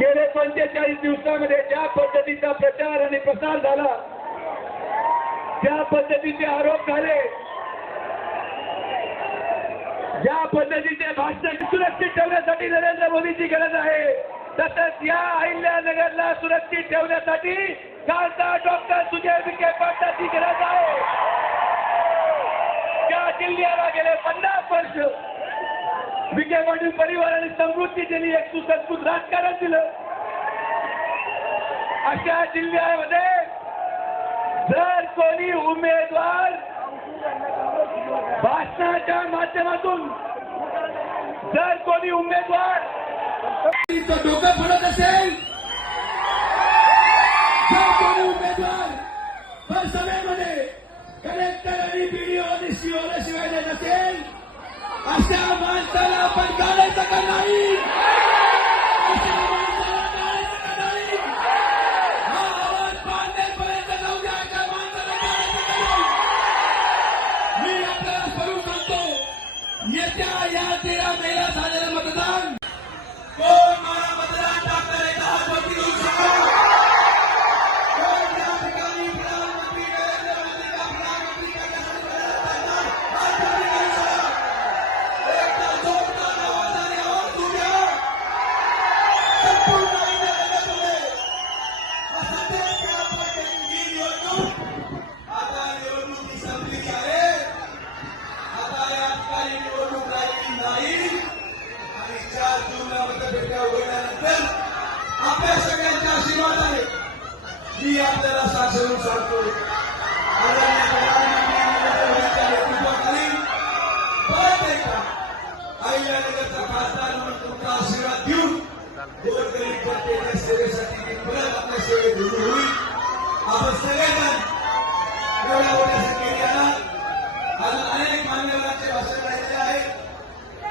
गेले 45 दिवसांमध्ये ज्या पद्धतीचा प्रचार आणि प्रसार झाला, ज्या पद्धतीचे आरोप झाले, ज्या पद्धतीचे भाषण सुरक्षित ठेवण्यासाठी नरेंद्र मोदींची गरज आहे, तसंच या अहिल्यानगरला सुरक्षित ठेवण्यासाठी खासदार डॉक्टर सुजय विखे पाटलांची गरज आहे. त्या जिल्ह्याला गेले 50 वर्ष विखे पाटील परिवाराने समृद्धी दिली, एक सुसंस्कृत राजकारण दिलं. अशा जिल्ह्यामध्ये जर कोणी उमेदवार भाषणाच्या माध्यमातून जर कोणी उमेदवार डोकं फोडत असेल, जर कोणी उमेदवार परिसभेमध्ये कलेक्टर आणि बीडीओ आणि सीओला शिवाय देत असेल, अशा माणसाला आपण गाळायचं का नाही? अशा माणसाला गाळायचं का नाही? हा आवाज पाडण्यापर्यंत जाऊ द्या. अशा माणसाला गाळायचं का नाही? मी आपल्याला स्मरून सांगतो, येत्या या 13 मेला झालेलं मतदान कोण मला मतदान टाकणार आहे? हात वरती करू शकतो. कोण या ठिकाणी प्रधानमंत्री नरेंद्र मोदी का प्रधानमंत्री करण्यासाठी हात वरती करू शकतो. एकदा जोरदार आवाजाने आवाज उठू द्या. संपूर्ण अहिल्यानगरमध्ये असा देश केला पाहिजे की ही निवडणूक आता निवडणुकी संपलेली आहे. आता या ठिकाणी निवडणूक राहिली नाही आणि 4 जूनला मतपेट्या उघडल्यानंतर आपल्या सगळ्यांच्या आशीर्वादाने मी आपल्याला शासन सांगतो, आदरणीय प्रधानमंत्री नरेंद्र मोदींच्या नेतृत्वाखाली परत एकदा अहिल्यानगरचा खासदार म्हणून तुमचा आशीर्वाद घेऊन गोरगरीब जनतेच्या सेवेसाठी मी परत आपल्या सेवेत रुजू होईल. आपण सगळेजण एवढ्या मोठ्या संख्येने आलात. अजून अनेक मान्यवरांचे भाषण राहिले आहेत.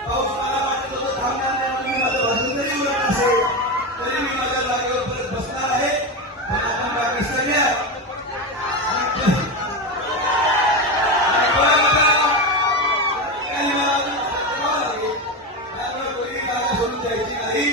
पाऊस मला वाटत होतं थांबणार नाही, तुम्ही माझं भाषण जरी उरत असेल तरी मी माझ्या जागेवर परत बसणार आहे. पण आपण बाकी सगळ्या त्यामुळे कोणी जागा सोडून द्यायची नाही.